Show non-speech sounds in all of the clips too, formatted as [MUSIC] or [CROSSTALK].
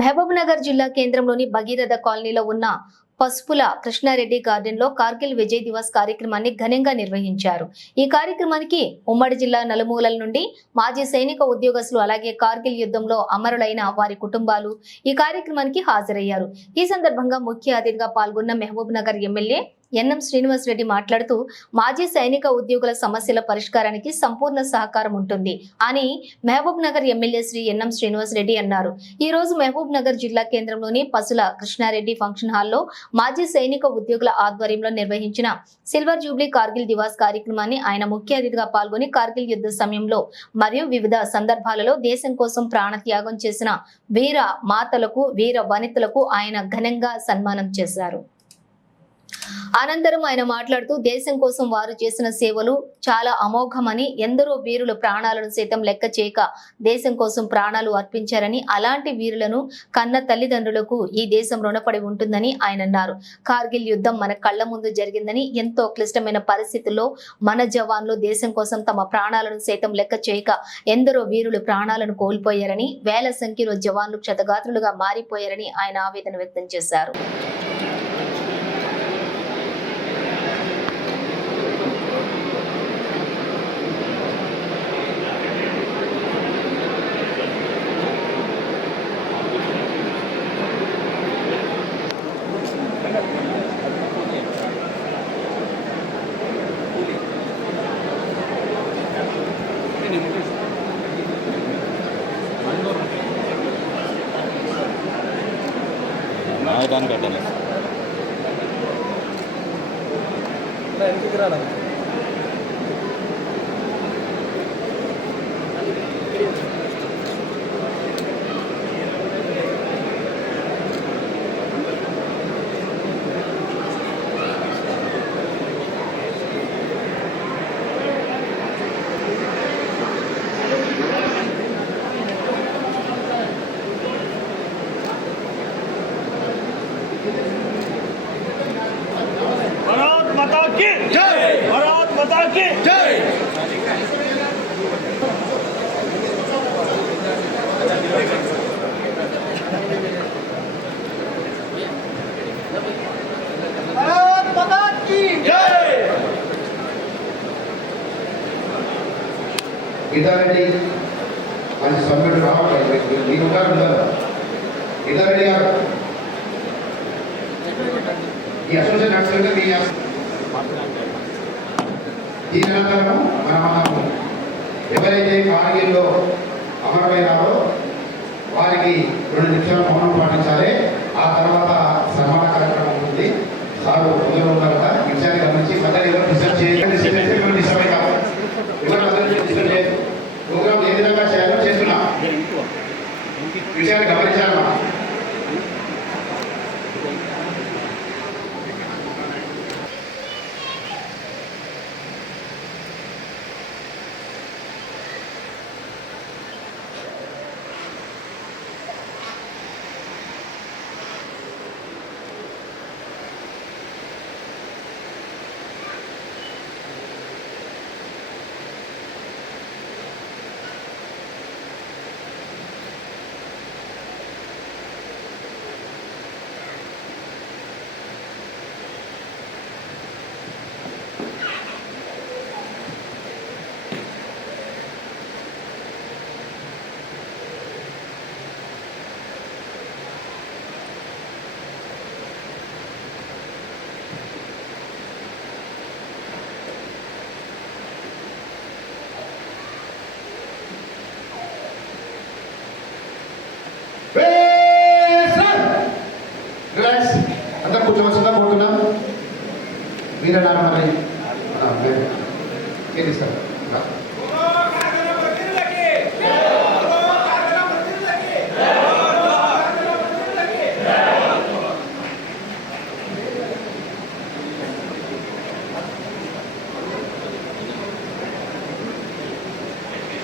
మహబూబ్ నగర్ జిల్లా కేంద్రంలోని భగీరథ కాలనీలో ఉన్న పసుపుల కృష్ణారెడ్డి గార్డెన్లో కార్గిల్ విజయ్ దివస్ కార్యక్రమాన్ని ఘనంగా నిర్వహించారు. ఈ కార్యక్రమానికి ఉమ్మడి జిల్లా నలుమూలల నుండి మాజీ సైనిక ఉద్యోగస్తులు అలాగే కార్గిల్ యుద్ధంలో అమరులైన వారి కుటుంబాలు ఈ కార్యక్రమానికి హాజరయ్యారు. ఈ సందర్భంగా ముఖ్య అతిథిగా పాల్గొన్న మహబూబ్ నగర్ ఎమ్మెల్యే ఎన్ఎం శ్రీనివాస్ రెడ్డి మాట్లాడుతూ మాజీ సైనిక ఉద్యోగుల సమస్యల పరిష్కారానికి సంపూర్ణ సహకారం ఉంటుంది అని మహబూబ్ నగర్ ఎమ్మెల్యే శ్రీ ఎన్ఎం శ్రీనివాస్ రెడ్డి అన్నారు. ఈ రోజు మహబూబ్ నగర్ జిల్లా కేంద్రంలోని పసుల కృష్ణారెడ్డి ఫంక్షన్ హాల్లో మాజీ సైనిక ఉద్యోగుల ఆధ్వర్యంలో నిర్వహించిన సిల్వర్ జూబ్లీ కార్గిల్ దివాస్ కార్యక్రమాన్ని ఆయన ముఖ్య అతిథిగా పాల్గొని కార్గిల్ యుద్ధ సమయంలో మరియు వివిధ సందర్భాలలో దేశం కోసం ప్రాణత్యాగం చేసిన వీర మాతలకు వీర వనితలకు ఆయన ఘనంగా సన్మానం చేశారు. అనంతరం ఆయన మాట్లాడుతూ దేశం కోసం వారు చేసిన సేవలు చాలా అమోఘమని ఎందరో వీరుల ప్రాణాలను సైతం లెక్క చేయక దేశం కోసం ప్రాణాలు అర్పించారని అలాంటి వీరులను కన్న తల్లిదండ్రులకు ఈ దేశం రుణపడి ఉంటుందని ఆయన అన్నారు. కార్గిల్ యుద్ధం మన కళ్ళ ముందు జరిగిందని ఎంతో క్లిష్టమైన పరిస్థితుల్లో మన జవాన్లు దేశం కోసం తమ ప్రాణాలను సైతం లెక్క చేయక ఎందరో వీరులు ప్రాణాలను కోల్పోయారని వేల సంఖ్యలో జవాన్లు క్షతగాత్రులుగా మారిపోయారని ఆయన ఆవేదన వ్యక్తం చేశారు. நான் என்கிற அளவுக்கு ఈ అసోసియేషన్ నడుస్తుంటే మీ అస- దీని అనంతరము మనము ఎవరైతే కార్గిల్లో అమరమైనారో వారికి రెండు నిమిషాలు మౌనం పాటించాలి. ఆ తర్వాత సన్మాన కార్యక్రమం ఉంది. సారు ఉదయం ఉన్నారు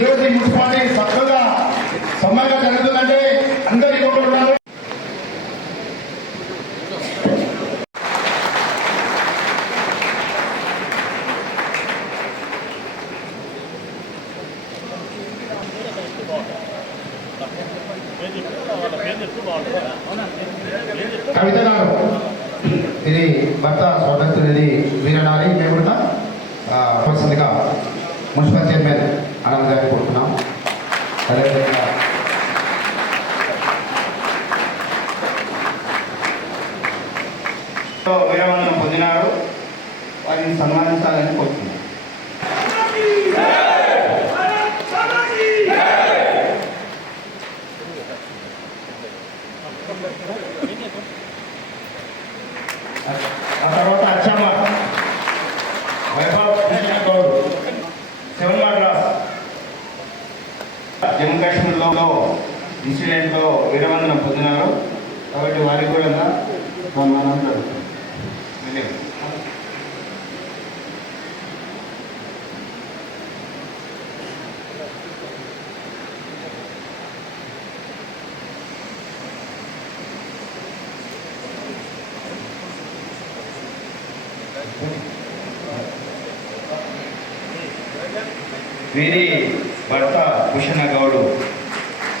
ఈరోజు ఈ మున్సిపాలిటీ చక్కగా సమ్మగా జరుగుతుందంటే అందరికీ ఒకరు ఉన్నారు కవిత గారు ఇది భర్త సోదరునిది వీరనాలి మేము కూడా వలసిందిగా మున్సిపల్ చైర్మన్ ఆనంద్ గారిని కోరుతున్నాం అదేవిధంగా విరమణం పొందినారు వారిని సన్మానించాలని కోరుతున్నాం ఆ తర్వాత అచ్చమ్మ వైభవ్ కృష్ణ గౌడ్ సెవెన్ మద్రాస్. జమ్మూ కాశ్మీర్లో ఇన్సిడెంట్లో వీరవందనం పొందినారు. కాబట్టి వారికి కూడా సన్మానం జరుగుతుంది. వీరి భర్త భూషణ గౌడ్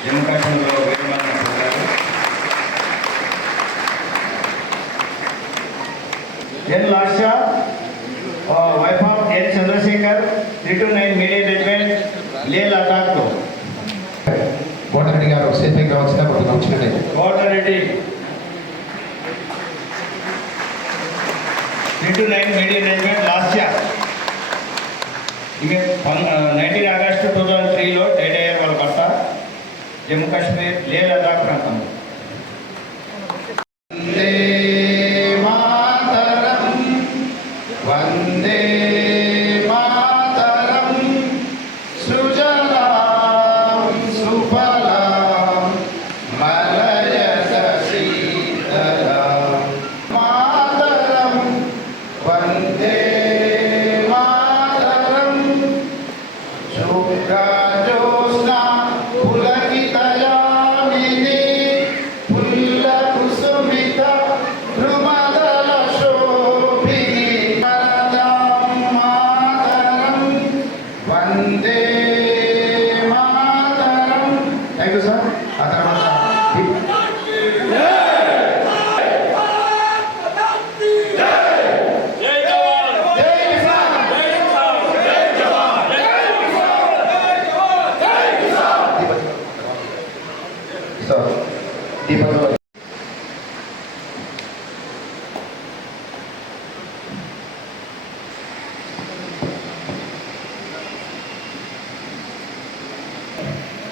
జమ్మూ కాశ్మీర్లో వీరమరణం పొందారు N లాషా wife of N Chandrasekhar three two nine medium regiment Leh లదాఖ్లో Kotareddy గారు కొద్దిగా వచ్చినట్లయితే Kotareddy three two nine medium regiment last year ఈమె నైన్టీన్ ఆగస్టు టూ థౌజండ్ త్రీలో డేట్ అయ్యారు వాళ్ళ భర్త జమ్మూ కాశ్మీర్ లే తర్వాత [LAUGHS] జై జవాన్ జై కిసాన్ సార్ దీపక్ గారు.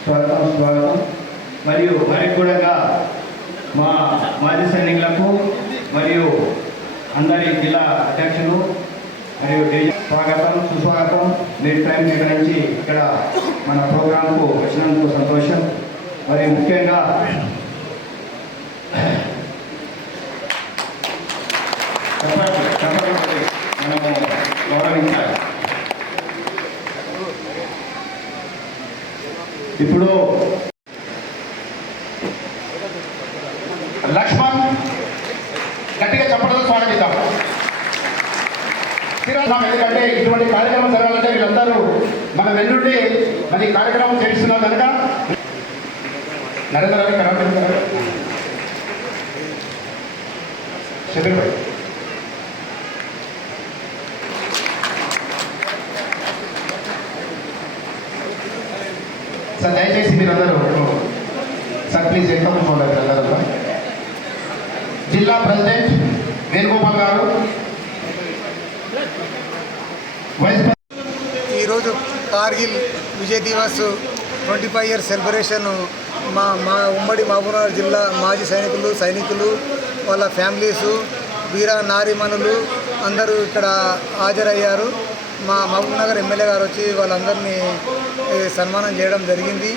స్వాగతం స్వాగతం మరియు వారికి కూడా మా మాజీ సైనికులకు మరియు అందరి జిల్లా అధ్యక్షులు మరియు డివిజన్ స్వాగతం సుస్వాగతం మీరు టైం కేటాయించి ఇక్కడ మన ప్రోగ్రాంకు వచ్చినందుకు సంతోషం మరి ముఖ్యంగా చెప్పండి చెప్పండి మనము గౌరవించాలి ఇప్పుడు లక్ష్మణ్ గట్టిగా చెప్పడంతో స్వాగతిద్దాం. శ్రీరామ్ ఎందుకంటే ఇటువంటి కార్యక్రమం జరగాలంటే వీళ్ళందరూ మన వెల్లుండి మరి కార్యక్రమం చేస్తున్నారు కనుక నరేంద్ర గారి కరాటే భాయ్ సార్ దయచేసి మీరందరూ సార్ ప్లీజ్ వెల్కమ్ చూడండి అందరూ కూడా. జిల్లా ప్రెసిడెంట్ వేణుగోపాల్ గారు వైస్ ప్రెసిడెంట్ ఈరోజు Kargil Vijay Diwas twenty five years celebration మా మా ఉమ్మడి మహబూబ్నగర్ జిల్లా మాజీ సైనికులు సైనికులు వాళ్ళ ఫ్యామిలీస్ వీర నారిమణులు అందరూ ఇక్కడ హాజరయ్యారు. మా మహబూబ్నగర్ ఎమ్మెల్యే గారు వచ్చి వాళ్ళందరినీ సన్మానం చేయడం జరిగింది.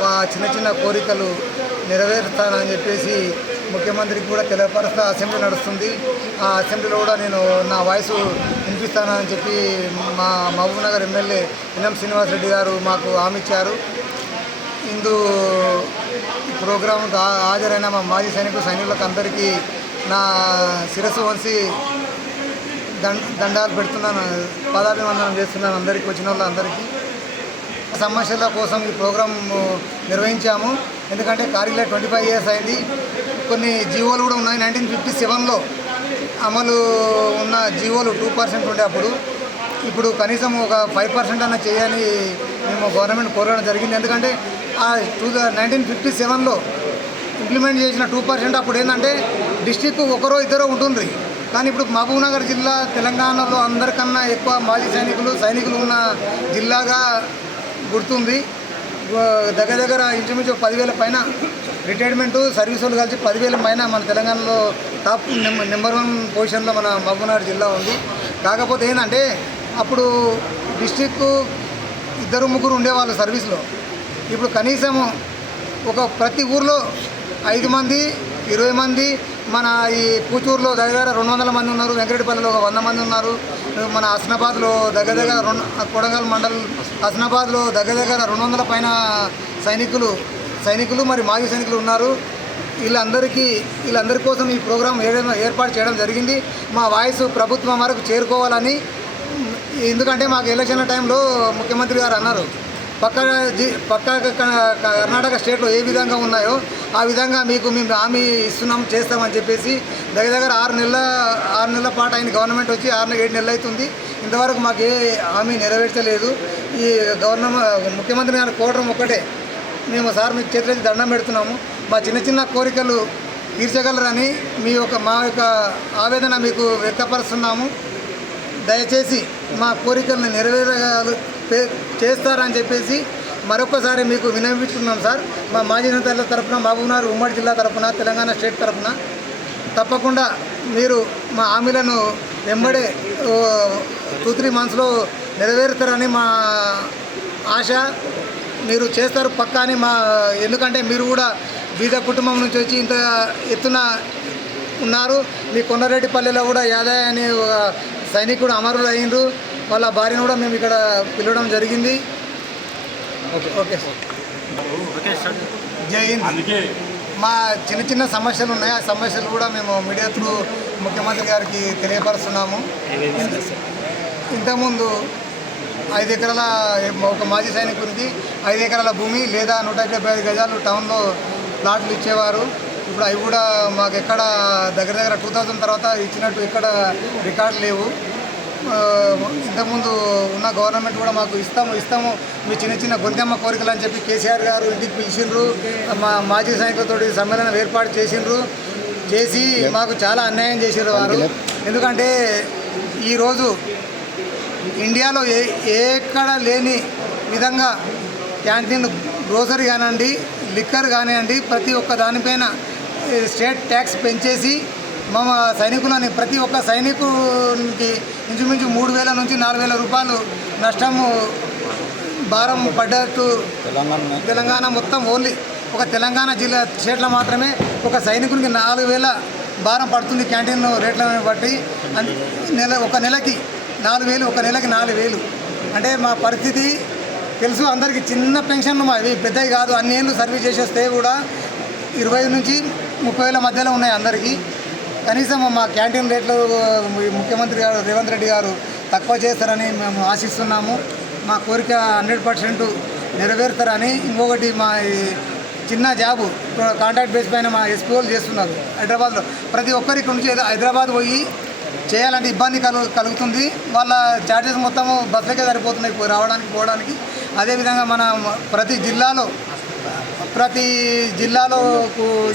మా చిన్న చిన్న కోరికలు నెరవేరుస్తానని చెప్పేసి ముఖ్యమంత్రికి కూడా తెలియపరుస్తా అసెంబ్లీ నడుస్తుంది. ఆ అసెంబ్లీలో కూడా నేను నా వాయిస్ చూపిస్తానని చెప్పి మా మహబూబ్ నగర్ ఎమ్మెల్యే ఎన్ఎం శ్రీనివాసరెడ్డి గారు మాకు హామీ ఇచ్చారు. ఇందు ప్రోగ్రాంకు హాజరైన మా మాజీ సైనికులు సైనికులకు అందరికీ నా శిరస్సు వంచి దండ దండాలు పెడుతున్నాను. పాదాభివందనం చేస్తున్నాను అందరికీ వచ్చిన వాళ్ళందరికీ. సమస్యల కోసం ఈ ప్రోగ్రాం నిర్వహించాము. ఎందుకంటే కార్గిల్ ట్వంటీ ఫైవ్ ఇయర్స్ అయింది. కొన్ని జీవోలు కూడా ఉన్నాయి. నైన్టీన్ ఫిఫ్టీ సెవెన్లో అమలు ఉన్న జీవోలు టూ పర్సెంట్ ఉండే అప్పుడు ఇప్పుడు కనీసం ఒక ఫైవ్ పర్సెంట్ అన్న చేయాలని మేము గవర్నమెంట్ కోరడం జరిగింది. ఎందుకంటే ఆ టూ నైన్టీన్ ఫిఫ్టీ సెవెన్లో ఇంప్లిమెంట్ చేసిన టూ పర్సెంట్ అప్పుడు ఏంటంటే డిస్టిక్ ఒకరో ఇద్దరో ఉంటుంది కానీ ఇప్పుడు మహబూబ్నగర్ జిల్లా తెలంగాణలో అందరికన్నా ఎక్కువ మాజీ సైనికులు సైనికులు ఉన్న జిల్లాగా గుర్తుంది. దగ్గర దగ్గర ఇంచుమించు పదివేల పైన రిటైర్మెంటు సర్వీసులు కలిసి పదివేల పైన మన తెలంగాణలో టాప్ నెంబర్ వన్ పొజిషన్లో మన మహబూబ్నగర్ జిల్లా ఉంది. కాకపోతే ఏంటంటే అప్పుడు డిస్టిక్ ఇద్దరు ముగ్గురు ఉండేవాళ్ళు సర్వీస్లో. ఇప్పుడు కనీసం ఒక ప్రతి ఊర్లో ఐదు మంది ఇరవై మంది మన ఈ కూచూరులో దగ్గర రెండు వందల మంది ఉన్నారు వెంకటపల్లిలో ఒక వంద మంది ఉన్నారు మన హస్నాబాద్లో దగ్గర దగ్గర రెండు కొడంగల్ మండల్ హస్నాబాద్లో దగ్గర దగ్గర రెండు వందల పైన సైనికులు సైనికులు మరి మాజీ సైనికులు ఉన్నారు. వీళ్ళందరికీ వీళ్ళందరి కోసం ఈ ప్రోగ్రాం ఏదైనా ఏర్పాటు చేయడం జరిగింది. మా వాయిస్ ప్రభుత్వం వరకు చేరుకోవాలని ఎందుకంటే మాకు ఎలక్షన్ల టైంలో ముఖ్యమంత్రి గారు అన్నారు. పక్క జి పక్క క- కర్ణాటక స్టేట్లో ఏ విధంగా ఉన్నాయో ఆ విధంగా మీకు మేము హామీ ఇస్తున్నాం చేస్తామని చెప్పేసి దగ్గర దగ్గర ఆరు నెలల ఆరు నెలల పాటు ఆయన గవర్నమెంట్ వచ్చి ఆరు నె- ఏడు నెలలు అవుతుంది. ఇంతవరకు మాకు ఏ హామీ నెరవేర్చలేదు. ఈ గవర్నమెంట్ ముఖ్యమంత్రి గారు కోరడం ఒక్కటే. మేము సార్ మీకు చేతులెత్తి దండం పెడుతున్నాము. మా చిన్న చిన్న కోరికలు తీర్చగలరని మీ యొక్క మా యొక్క ఆవేదన మీకు వ్యక్తపరుస్తున్నాము. దయచేసి మా కోరికలను నెరవేరగలు పే- చేస్తారని చెప్పేసి మరొకసారి మీకు వినవిస్తున్నాం సార్. మా మాజీ నేతల తరఫున మహబూబ్నగర్ ఉమ్మడి జిల్లా తరఫున తెలంగాణ స్టేట్ తరఫున తప్పకుండా మీరు మా హామీలను వెంబడే టూ త్రీ మంత్స్లో నెరవేరుతారని మా ఆశ. మీరు చేస్తారు పక్కా అని మా ఎందుకంటే మీరు కూడా బీద కుటుంబం నుంచి వచ్చి ఇంత ఎత్తున ఉన్నారు. మీ కొండరెడ్డిపల్లిలో కూడా యాదయ్య అనే ఒక సైనికుడు అమరుడు అయిండ్రు వాళ్ళ భార్యను కూడా మేము ఇక్కడ పిలవడం జరిగింది. Okay okay sir. జై హింద్. మా చిన్న చిన్న సమస్యలు ఉన్నాయి. ఆ సమస్యలు కూడా మేము మీడియా త్రూ ముఖ్యమంత్రి గారికి తెలియపరుస్తున్నాము. ఇంతకుముందు ఐదు ఎకరాల ఒక మాజీ సైనికునికి ఐదు ఎకరాల భూమి లేదా నూట డెబ్బై ఐదు గజాలు టౌన్లో ప్లాట్లు ఇచ్చేవారు. ఇప్పుడు అవి కూడా మాకు ఎక్కడ దగ్గర దగ్గర టూ థౌజండ్ తర్వాత ఇచ్చినట్టు ఎక్కడ రికార్డు లేవు. ఇంతకుముందు ఉన్న గవర్నమెంట్ కూడా మాకు ఇస్తాము ఇస్తాము. మీ చిన్న చిన్న గొంతెమ్మ కోరికలు అని చెప్పి కేసీఆర్ గారు ఇంటికి పిలిచిండ్రు. మా మాజీ సైనికులతో సమ్మేళనం ఏర్పాటు చేసిండ్రు. చేసి మాకు చాలా అన్యాయం చేసారు వారు. ఎందుకంటే ఈరోజు ఇండియాలో ఏ ఎక్కడ లేని విధంగా క్యాంటీన్ గ్రోసరీ కానివ్వండి లిక్కర్ కానివ్వండి ప్రతి ఒక్క దానిపైన స్టేట్ ట్యాక్స్ పెంచేసి మా సైనికులని ప్రతి ఒక్క సైనికునికి ఇంచుమించు మూడు వేల నుంచి నాలుగు వేల రూపాయలు నష్టము భారం పడ్డట్టు తెలంగాణ. తెలంగాణ మొత్తం ఓన్లీ ఒక తెలంగాణ జిల్లా స్టేట్లో మాత్రమే ఒక సైనికునికి నాలుగు వేల భారం పడుతుంది క్యాంటీన్ రేట్లను బట్టి. నెల ఒక నెలకి నాలుగు వేలు ఒక నెలకి నాలుగు వేలు. అంటే మా పరిస్థితి తెలుసు అందరికీ చిన్న పెన్షన్లు మా ఇవి పెద్దవి కాదు అన్ని ఏళ్ళు సర్వీస్ చేసేస్తే కూడా ఇరవై నుంచి ముప్పై వేల మధ్యలో ఉన్నాయి అందరికీ. కనీసం మా క్యాంటీన్ రేట్లు ముఖ్యమంత్రి గారు రేవంత్ రెడ్డి గారు తక్కువ చేస్తారని మేము ఆశిస్తున్నాము. మా కోరిక హండ్రెడ్ పర్సెంట్ నెరవేరుతారని ఇంకొకటి మా చిన్న జాబు కాంట్రాక్ట్ బేస్ పైన మా ఎస్పీఓలు చేస్తున్నారు హైదరాబాద్లో. ప్రతి ఒక్కరికి నుంచి హైదరాబాద్ పోయి చేయాలంటే ఇబ్బంది కలు కలుగుతుంది. వాళ్ళ ఛార్జెస్ మొత్తము బస్సులకే సరిపోతున్నాయి రావడానికి పోవడానికి. అదేవిధంగా మన ప్రతి జిల్లాలో ప్రతి జిల్లాలో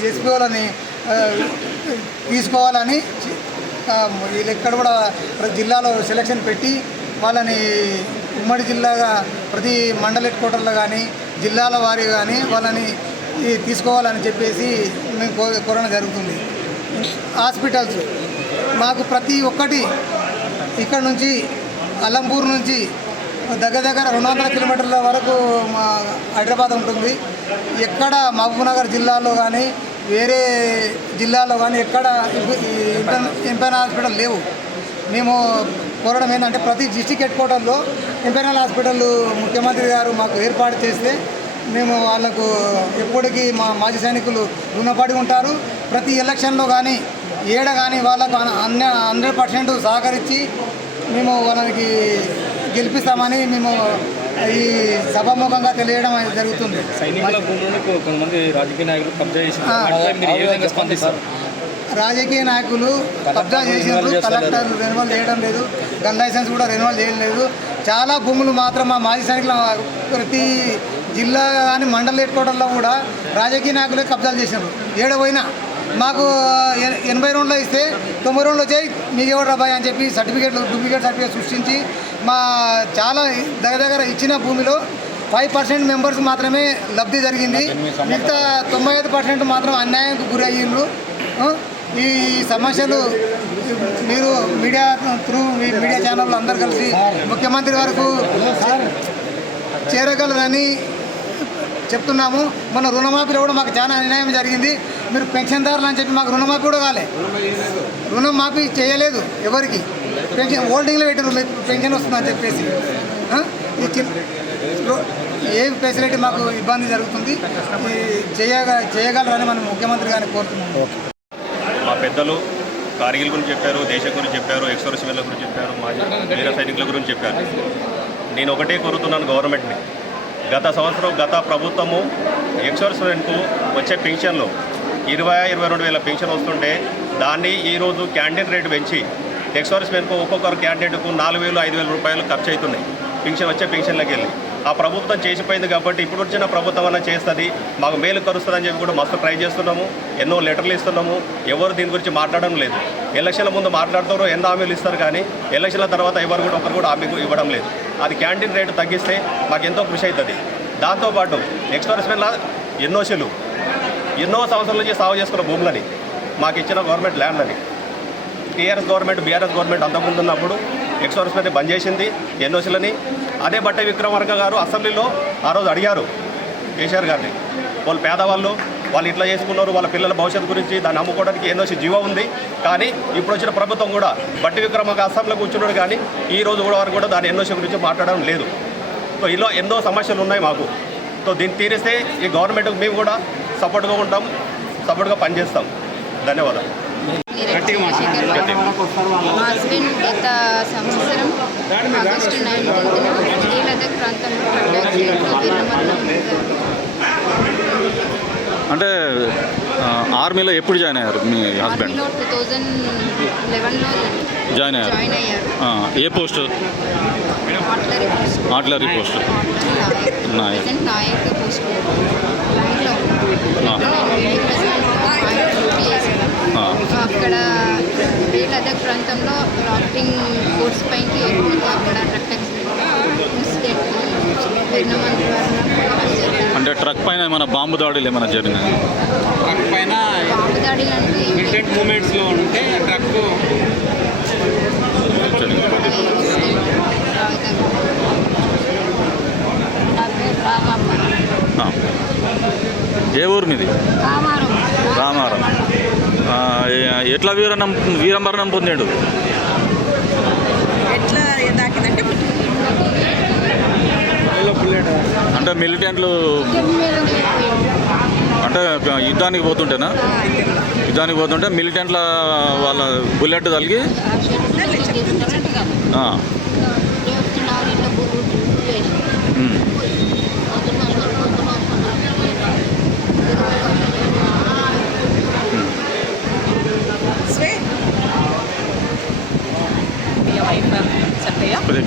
ఎస్పీఓలని తీసుకోవాలని ఆ, వీళ్ళు ఎక్కడ కూడా ప్రతి జిల్లాలో సెలక్షన్ పెట్టి వాళ్ళని ఉమ్మడి జిల్లాగా ప్రతి మండల హెడ్ క్వార్టర్లో కానీ జిల్లాల వారి కానీ వాళ్ళని తీసుకోవాలని చెప్పేసి మేము కో కోరడం జరుగుతుంది. హాస్పిటల్స్ మాకు ప్రతి ఒక్కటి ఇక్కడ నుంచి అలంపూర్ నుంచి దగ్గర దగ్గర రెండు వందల కిలోమీటర్ల వరకు మా హైదరాబాద్ ఉంటుంది. ఎక్కడ మహబూబ్నగర్ జిల్లాలో కానీ వేరే జిల్లాలో కానీ ఎక్కడ ఎంపైన హాస్పిటల్ లేవు. మేము కోరడం ఏంటంటే ప్రతి డిస్టిక్ హెడ్ క్వార్టర్లో ఇంపెనల్ హాస్పిటల్ ముఖ్యమంత్రి గారు మాకు ఏర్పాటు చేస్తే మేము వాళ్ళకు ఎప్పటికీ మా మాజీ సైనికులు రుణపడి ఉంటారు. ప్రతి ఎలక్షన్లో కానీ ఏడ కానీ వాళ్ళకు అన్న హండ్రెడ్ పర్సెంట్ సహకరించి మేము వాళ్ళకి గెలిపిస్తామని మేము ఈ సభాముఖంగా తెలియడం అనేది జరుగుతుంది. సైనికుల భూములను కొ- కొంతమంది రాజకీయ నాయకులు కబ్జా చేసి ఆ. మీరు ఏ విధంగా స్పందిస్తారు? రాజకీయ నాయకులు కబ్జా చేసినారు కలెక్టర్ రెన్యువల్ చేయడం లేదు. గన్ లైసెన్స్ కూడా రెన్యువల్ చేయడం లేదు. చాలా భూములు మాత్రం మా మాజీ సైనికుల ప్రతి జిల్లా కానీ మండల హెడ్ క్వార్టర్లో కూడా రాజకీయ నాయకులే కబ్జాలు చేసినారు. ఏడ పోయినా మాకు ఎనభై రెండులో ఇస్తే తొంభై రెండులో చేయి మీకు ఎవరు రాబాయ్ అని చెప్పి సర్టిఫికేట్లు డూప్లికేట్ సర్టిఫికేట్ సృష్టించి మా చాలా దగ్గర దగ్గర ఇచ్చిన భూమిలో ఫైవ్ పర్సెంట్ మెంబర్స్ మాత్రమే లబ్ధి జరిగింది. మిగతా తొంభై ఐదు పర్సెంట్ మాత్రం అన్యాయంకు గురి అయ్యిండ్రు. ఈ సమస్యలు మీరు మీడియా త్రూ మీ మీడియా ఛానళ్ళు అందరు కలిసి ముఖ్యమంత్రి వరకు చేరగలరని చెప్తున్నాము. మన రుణమాఫీలో కూడా మాకు చాలా అన్యాయం జరిగింది. మీరు పెన్షన్దారులు అని చెప్పి మాకు రుణమాఫీ కూడా కాలే. రుణమాఫీ చేయలేదు ఎవరికి? పెన్షన్ హోల్డింగ్లో పెట్టారు మీకు పెన్షన్ వస్తుందని చెప్పేసి. ఏ ఫెసిలిటీ మాకు ఇబ్బంది జరుగుతుంది చేయగ చేయగలరని మనం ముఖ్యమంత్రి గారిని కోరుతున్నాం మా పెద్దలు కార్గిల్ గురించి చెప్పారు దేశం గురించి చెప్పారు ఎక్స్వర్స్మెన్ల గురించి చెప్పారు మా వీర సైనికుల గురించి చెప్పారు. నేను ఒకటే కోరుతున్నాను గవర్నమెంట్ని. గత సంవత్సరం గత ప్రభుత్వము ఎక్స్వర్స్మెన్కు వచ్చే పెన్షన్లు ఇరవై ఇరవై రెండు వేల పెన్షన్ వస్తుంటే దాన్ని ఈరోజు క్యాండిడేట్ రేటు పెంచి ఎక్స్వర్స్మెన్కు ఒక్కొక్కరు క్యాండిడేట్కు నాలుగు వేలు ఐదు వేల రూపాయలు ఖర్చు అవుతున్నాయి. పెన్షన్ వచ్చే పెన్షన్లకు వెళ్ళి. ఆ ప్రభుత్వం చేసిపోయింది కాబట్టి ఇప్పుడు వచ్చిన ప్రభుత్వం అన్న చేస్తుంది మాకు మేలు కరుస్తుందని చెప్పి కూడా మస్తు ట్రై చేస్తున్నాము ఎన్నో లెటర్లు ఇస్తున్నాము ఎవరు దీని గురించి మాట్లాడడం లేదు. ఎలక్షన్ల ముందు మాట్లాడతారో ఎన్నో హామీలు ఇస్తారు కానీ ఎలక్షన్ల తర్వాత ఎవరు కూడా ఒకరు కూడా హామీ ఇవ్వడం లేదు. అది క్యాంటీన్ రేటు తగ్గిస్తే మాకు ఎంతో కృషి అవుతుంది. దాంతోపాటు ఎక్స్ప్రెస్మెన్ల ఎన్నోషులు ఎన్నో సంవత్సరాల నుంచి సాగు చేసుకున్న భూములని మాకు ఇచ్చిన గవర్నమెంట్ ల్యాండ్ అని టీఆర్ఎస్ గవర్నమెంట్ బీఆర్ఎస్ గవర్నమెంట్ అంతకుముందు ఉన్నప్పుడు ఎక్స్వర్స్మెంట్ బంద్ చేసింది ఎన్ఓసీలని. అదే బట్ట విక్రమార్క గారు అసెంబ్లీలో ఆ రోజు అడిగారు కేసీఆర్ గారిని. వాళ్ళు పేదవాళ్ళు వాళ్ళు ఇట్లా చేసుకున్నారు వాళ్ళ పిల్లల భవిష్యత్తు గురించి దాన్ని అమ్ముకోవడానికి ఎన్నోసి జీవో ఉంది. కానీ ఇప్పుడు వచ్చిన ప్రభుత్వం కూడా బట్టి విక్రమార్క అసెంబ్లీలో కూర్చున్నాడు కానీ ఈ రోజు కూడా వారు కూడా దాని ఎన్నోసి గురించి మాట్లాడడం లేదు. సో ఇలా ఎన్నో సమస్యలు ఉన్నాయి మాకు. సో దీన్ని తీరిస్తే ఈ గవర్నమెంట్కి మేము కూడా సపోర్ట్గా ఉంటాం సపోర్ట్గా పనిచేస్తాం. ధన్యవాదాలు. మా హస్బెండ్ గత సంవత్సరం ఆగస్టు నైన్టీన్త్న శ్రీలదక్ ప్రాంతంలో అంటే ఆర్మీలో ఎప్పుడు జాయిన్ అయ్యారు మీ హస్బెండ్? టూ థౌజండ్ లెవెన్లో జాయిన్ అయ్యారు. జాయిన్ అయ్యారు. ఆ, ఏ post? Artillery post. Artillery post. Naik post. అక్కడ లదక్ ప్రాంతంలో రాఫ్టింగ్ బోట్స్ పైకి అక్కడ ట్రక్ అంటే ట్రక్ పైన ఏమైనా బాంబు దాడులు ఏమైనా జరిగినాయి ట్రక్ పైన బాంబు దాడి అంటే మిలిటెంట్ మూమెంట్స్లో ఉంటే ట్రక్ ఆ. ఏ ఊరు మీది రామారం. ఎట్లా వీరనం వీరమరణం పొందాడు? అంటే మిలిటెంట్లు అంటే యుద్ధానికి పోతుంటేనా? యుద్ధానికి. పోతుంటే మిలిటెంట్ల వాళ్ళ బుల్లెట్ తగిలి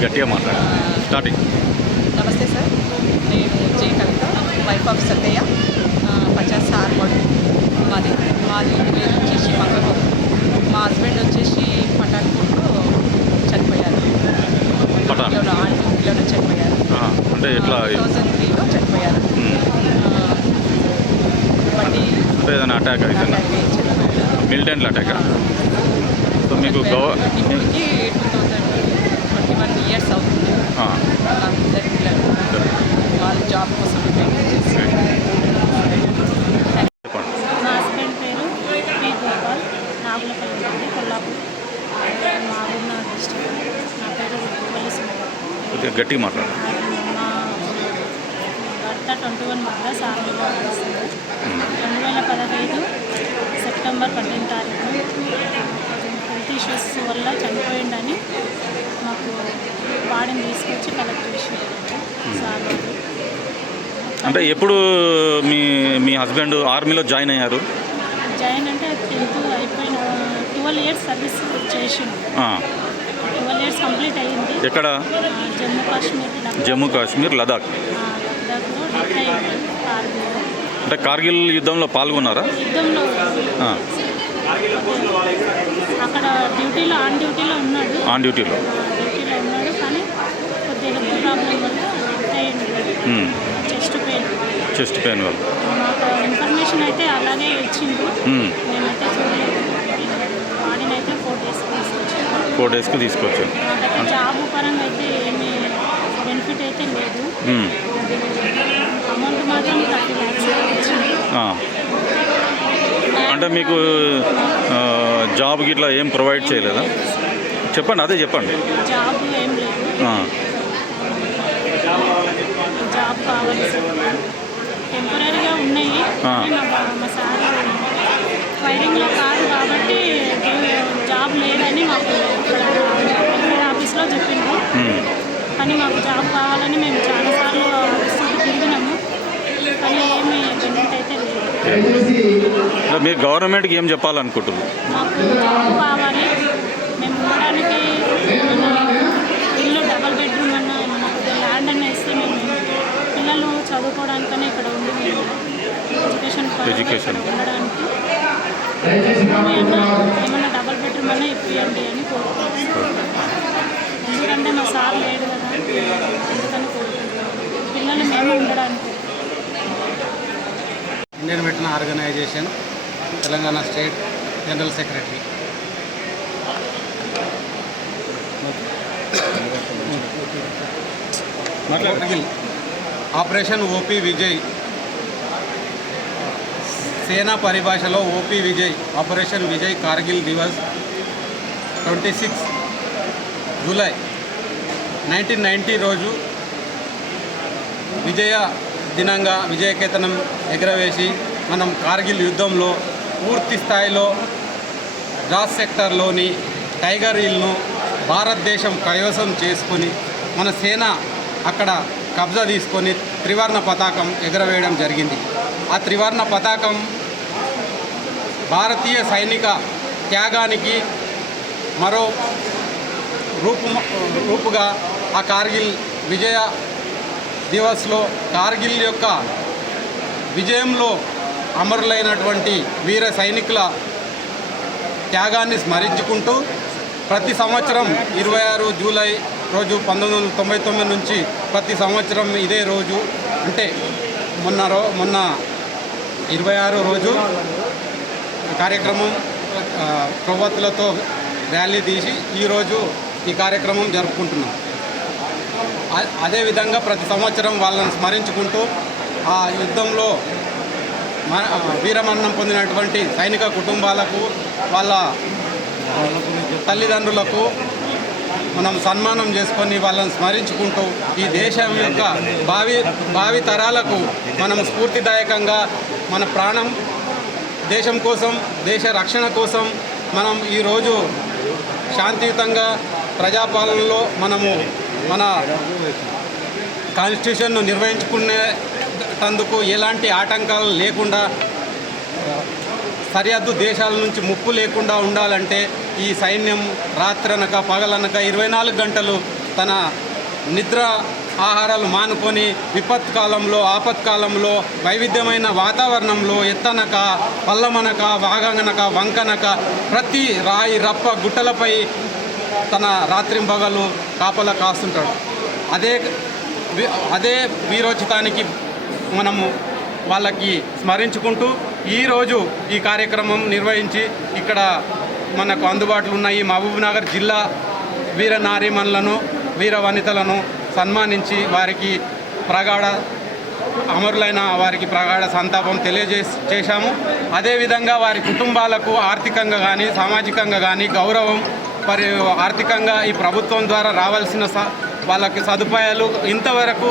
గట్టిగా మాట్లాడాలి స్టార్టింగ్. నమస్తే సార్. నేను J Kavitha wife of Sattaiah పచాస్ sir కూడా మాది. మాది పేరు వచ్చేసి మంగళూరు. మా హస్బెండ్ వచ్చేసి పటాన్పూర్లో చనిపోయారు. పటాన్లో చనిపోయారు. అంటే ఎట్లా థౌజండ్ త్రీలో చనిపోయారు. ఏదైనా అటాక్ అవుతుందా అటాక్? సో మీకు గవ టూ థౌజండ్ ఇద్దరు పిల్లలు వాళ్ళు జాబ్ కోసం మా హస్బెండ్ పేరు పి గోపాల్. నాగులపల్లి నుండి కొల్లాపూర్. మా ఊరు డిస్ట్రిక్ట్. నా పేరు గట్టిగా మా భర్త ట్వంటీ వన్ మద్రాస్ ఆర్మీలో వస్తుంది రెండు వేల పదహైదు సెప్టెంబర్ పద్దెనిమిది తారీఖు. హెల్త్ ఇష్యూస్ వల్ల చనిపోయిండని మాకు బాడీని తీసుకొచ్చి కలెక్ట్ చేసి సార్ వాళ్ళు. అంటే ఎప్పుడు మీ మీ హస్బెండ్ ఆర్మీలో జాయిన్ అయ్యారు? జాయిన్ అంటే టెన్త్ అయిపోయిన ట్వెల్వ్ ఇయర్స్ సర్వీస్ చేసిండు. ట్వెల్వ్ ఇయర్స్ కంప్లీట్ అయ్యింది. ఎక్కడ? జమ్మూ కాశ్మీర్ జమ్మూ కాశ్మీర్ లదాఖ్ అంటే కార్గిల్ యుద్ధంలో పాల్గొన్నారా? యుద్ధంలో అక్కడ డ్యూటీలో ఆన్ డ్యూటీలో ఉన్నాడు. ఆన్ డ్యూటీలో ఆ, డ్యూటీలో ఉన్నాడు కానీ కొద్దిగా హెల్త్ ప్రాబ్లం వల్ల డెత్ అయ్యింది um, chest pain chest pain వల్ల. ఇన్ఫర్మేషన్ అయితే అలాగే ఇచ్చిండు చూడలేదు. అయితే ఫోర్ డేస్ ఫోర్ డేస్కి తీసుకొచ్చాను జాబ్ పరంగా అయితే ఏమీ బెనిఫిట్ అయితే లేదు. అమౌంట్ మాత్రం థర్టీ ల్యాక్స్ వచ్చింది ఆ. అంటే మీకు జాబ్ గిట్లా ఏం ప్రొవైడ్ చేయలేదా? చెప్పండి అదే చెప్పండి. జాబ్ ఏం లేదు. జాబ్ కావాలి టెంపరీగా ఉన్నాయి మా సార్ ఫైరింగ్లో కాదు కాబట్టి జాబ్ లేదని మాకు ఆఫీస్లో చెప్పిండు ఉమ్, కానీ మాకు జాబ్ కావాలని మేము చాలాసార్లు ఆఫీస్కి తిరిగినాము. కానీ ఏమీ బెనిఫిట్ అయితే లేదు. మీరు గవర్నమెంట్కి ఏం చెప్పాలనుకుంటున్నారు? మాకు జాబ్ కావాలి మేము ఉండడానికి మన ఇల్లు డబల్ బెడ్రూమ్ అన్న మనకు ల్యాండ్ అన్న ఇస్తే మేము పిల్లలు చదువుకోవడానికనే ఇక్కడ ఉండి మేము ఎడ్యుకేషన్. పరంగా Education. ఇక్కడ ఉండడానికి భూమి అన్న ఏమన్నా డబల్ బెడ్రూమ్ అన్న ఇప్పియండి అని కోరుకుంటున్నాం ఎందుకంటే మా సార్ లేడు కదా అందుకని కోరుకుంటున్నాం పిల్లలు మేము ఉండడానికి. Indian veteran organisation Telangana state general secretary. Kargil operation OP Vijay. సేనా పరిభాషలో OP Vijay operation Vijay Kargil Diwas twenty six July nineteen ninety రోజు విజయ దినంగా విజయకేతనం ఎగరవేసి మనం కార్గిల్ యుద్ధంలో పూర్తి స్థాయిలో జాస్ సెక్టర్లోని టైగర్ హిల్ను భారతదేశం కైవసం చేసుకొని మన సేన అక్కడ కబ్జా తీసుకొని త్రివర్ణ పతాకం ఎగరవేయడం జరిగింది. ఆ త్రివర్ణ పతాకం భారతీయ సైనిక త్యాగానికి మరో రూపు రూపుగా ఆ కార్గిల్ విజయ దివస్లో కార్గిల్ యొక్క విజయంలో అమరులైనటువంటి వీర సైనికుల త్యాగాన్ని స్మరించుకుంటూ ప్రతి సంవత్సరం ఇరవై ఆరు జూలై రోజు పంతొమ్మిది వందల తొంభై తొమ్మిది నుంచి ప్రతి సంవత్సరం ఇదే రోజు అంటే మొన్న రో మొన్న ఇరవై ఆరు రోజు కార్యక్రమం ఆ, కొవ్వొత్తులతో ర్యాలీ తీసి ఈరోజు ఈ కార్యక్రమం జరుపుకుంటున్నాం. అదేవిధంగా ప్రతి సంవత్సరం వాళ్ళని స్మరించుకుంటూ ఆ యుద్ధంలో మ- వీరమరణం పొందినటువంటి సైనిక కుటుంబాలకు వాళ్ళ తల్లిదండ్రులకు మనం సన్మానం చేసుకొని వాళ్ళని స్మరించుకుంటూ ఈ దేశం యొక్క భావి భావి తరాలకు మనం స్ఫూర్తిదాయకంగా మన ప్రాణం దేశం కోసం దేశ రక్షణ కోసం మనం ఈరోజు శాంతియుతంగా ప్రజాపాలనలో మనము మన కాన్స్టిట్యూషన్ను నిర్వహించుకునేటందుకు ఎలాంటి ఆటంకాలు లేకుండా సరిహద్దు దేశాల నుంచి ముప్పు లేకుండా ఉండాలంటే ఈ సైన్యం రాత్రనక పగలనక ఇరవై నాలుగు గంటలు తన నిద్ర ఆహారాలు మానుకొని విపత్కాలంలో ఆపత్కాలంలో వైవిధ్యమైన వాతావరణంలో ఎత్తనక పల్లమనక వాగనక వంకనక ప్రతి రాయి రప్ప గుట్టలపై తన రాత్రింబగలు కాపలా కాస్తుంటాడు. అదే అదే వీరోచితానికి మనము వాళ్ళకి స్మరించుకుంటూ ఈరోజు ఈ కార్యక్రమం నిర్వహించి ఇక్కడ మనకు అందుబాటులో ఉన్నాయి మహబూబ్నగర్ జిల్లా వీర నారీమణులను వీర వనితలను సన్మానించి వారికి ప్రగాఢ అమరులైన వారికి ప్రగాఢ సంతాపం తెలియజే చేశాము. అదేవిధంగా వారి కుటుంబాలకు ఆర్థికంగా కానీ సామాజికంగా కానీ గౌరవం పరి ఆర్థికంగా ఈ ప్రభుత్వం ద్వారా రావాల్సిన స వాళ్ళకి సదుపాయాలు ఇంతవరకు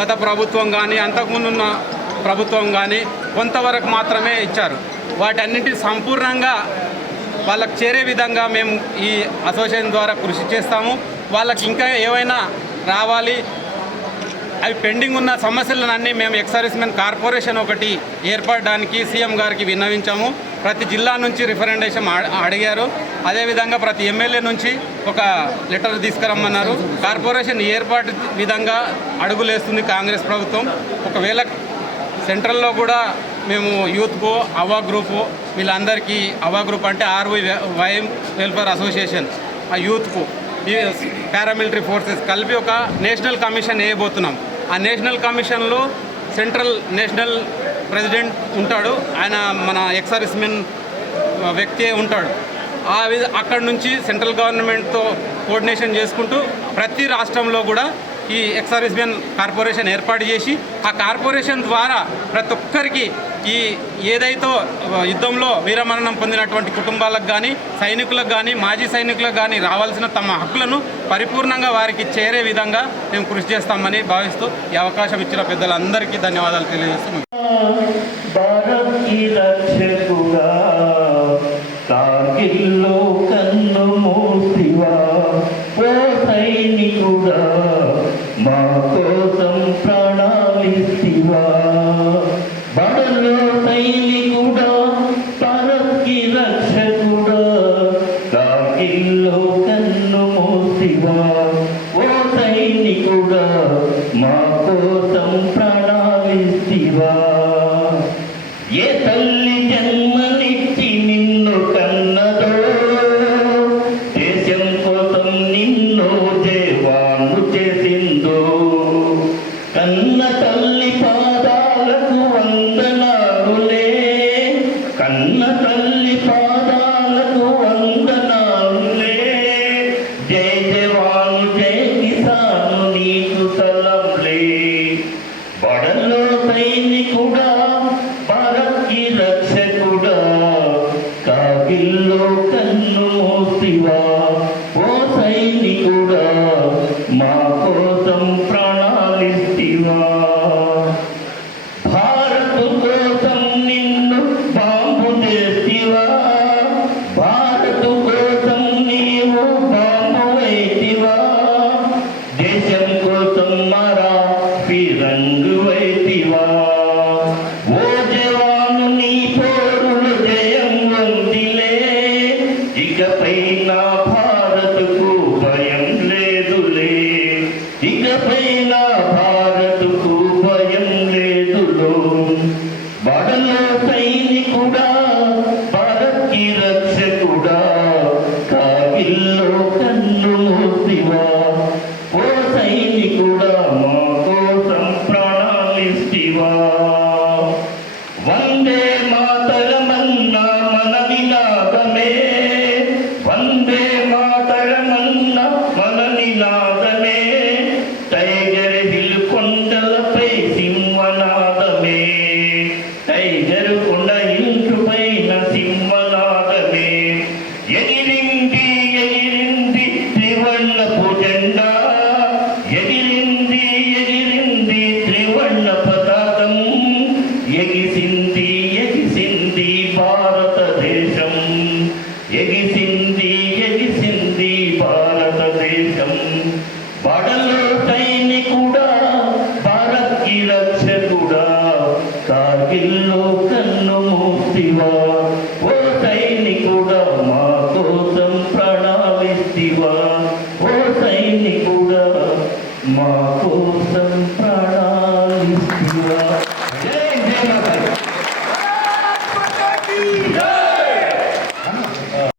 గత ప్రభుత్వం కానీ అంతకుముందున్న ప్రభుత్వం కానీ కొంతవరకు మాత్రమే ఇచ్చారు. వాటన్నిటి సంపూర్ణంగా వాళ్ళకు చేరే విధంగా మేము ఈ అసోసియేషన్ ద్వారా కృషి చేస్తాము. వాళ్ళకి ఇంకా ఏవైనా రావాలి అవి పెండింగ్ ఉన్న సమస్యలన్నీ మేము ఎక్సర్విస్మెన్ కార్పొరేషన్ ఒకటి ఏర్పడడానికి సీఎం గారికి విన్నవించాము ప్రతి జిల్లా నుంచి రిఫరెండేషన్ అడిగారు అదేవిధంగా ప్రతి ఎమ్మెల్యే నుంచి ఒక లెటర్ తీసుకురమ్మన్నారు కార్పొరేషన్ ఏర్పాటు విధంగా అడుగులేస్తుంది కాంగ్రెస్ ప్రభుత్వం ఒకవేళ సెంట్రల్లో కూడా మేము యూత్కు అవా గ్రూపు వీళ్ళందరికీ అవా గ్రూప్ అంటే ఆర్వై వైఎం వెల్ఫేర్ అసోసియేషన్ ఆ యూత్కు పారామిలిటరీ ఫోర్సెస్ కలిపి ఒక నేషనల్ కమిషన్ వేయబోతున్నాం. ఆ నేషనల్ కమిషన్లో సెంట్రల్ నేషనల్ ప్రెసిడెంట్ ఉంటాడు. ఆయన మన ఎక్సర్విస్మెన్ వ్యక్తి ఉంటాడు. ఆ విధ అక్కడ నుంచి సెంట్రల్ గవర్నమెంట్తో కోఆర్డినేషన్ చేసుకుంటూ ప్రతి రాష్ట్రంలో కూడా ఈ ఎక్సర్విస్మెన్ కార్పొరేషన్ ఏర్పాటు చేసి ఆ కార్పొరేషన్ ద్వారా ప్రతి ఒక్కరికి ఈ ఏదైతే యుద్ధంలో వీరమరణం పొందినటువంటి కుటుంబాలకు కానీ సైనికులకు కానీ మాజీ సైనికులకు కానీ రావాల్సిన తమ హక్కులను పరిపూర్ణంగా వారికి చేరే విధంగా మేము కృషి చేస్తామని భావిస్తూ ఈ అవకాశం ఇచ్చిన పెద్దలందరికీ ధన్యవాదాలు తెలియజేస్తున్నాం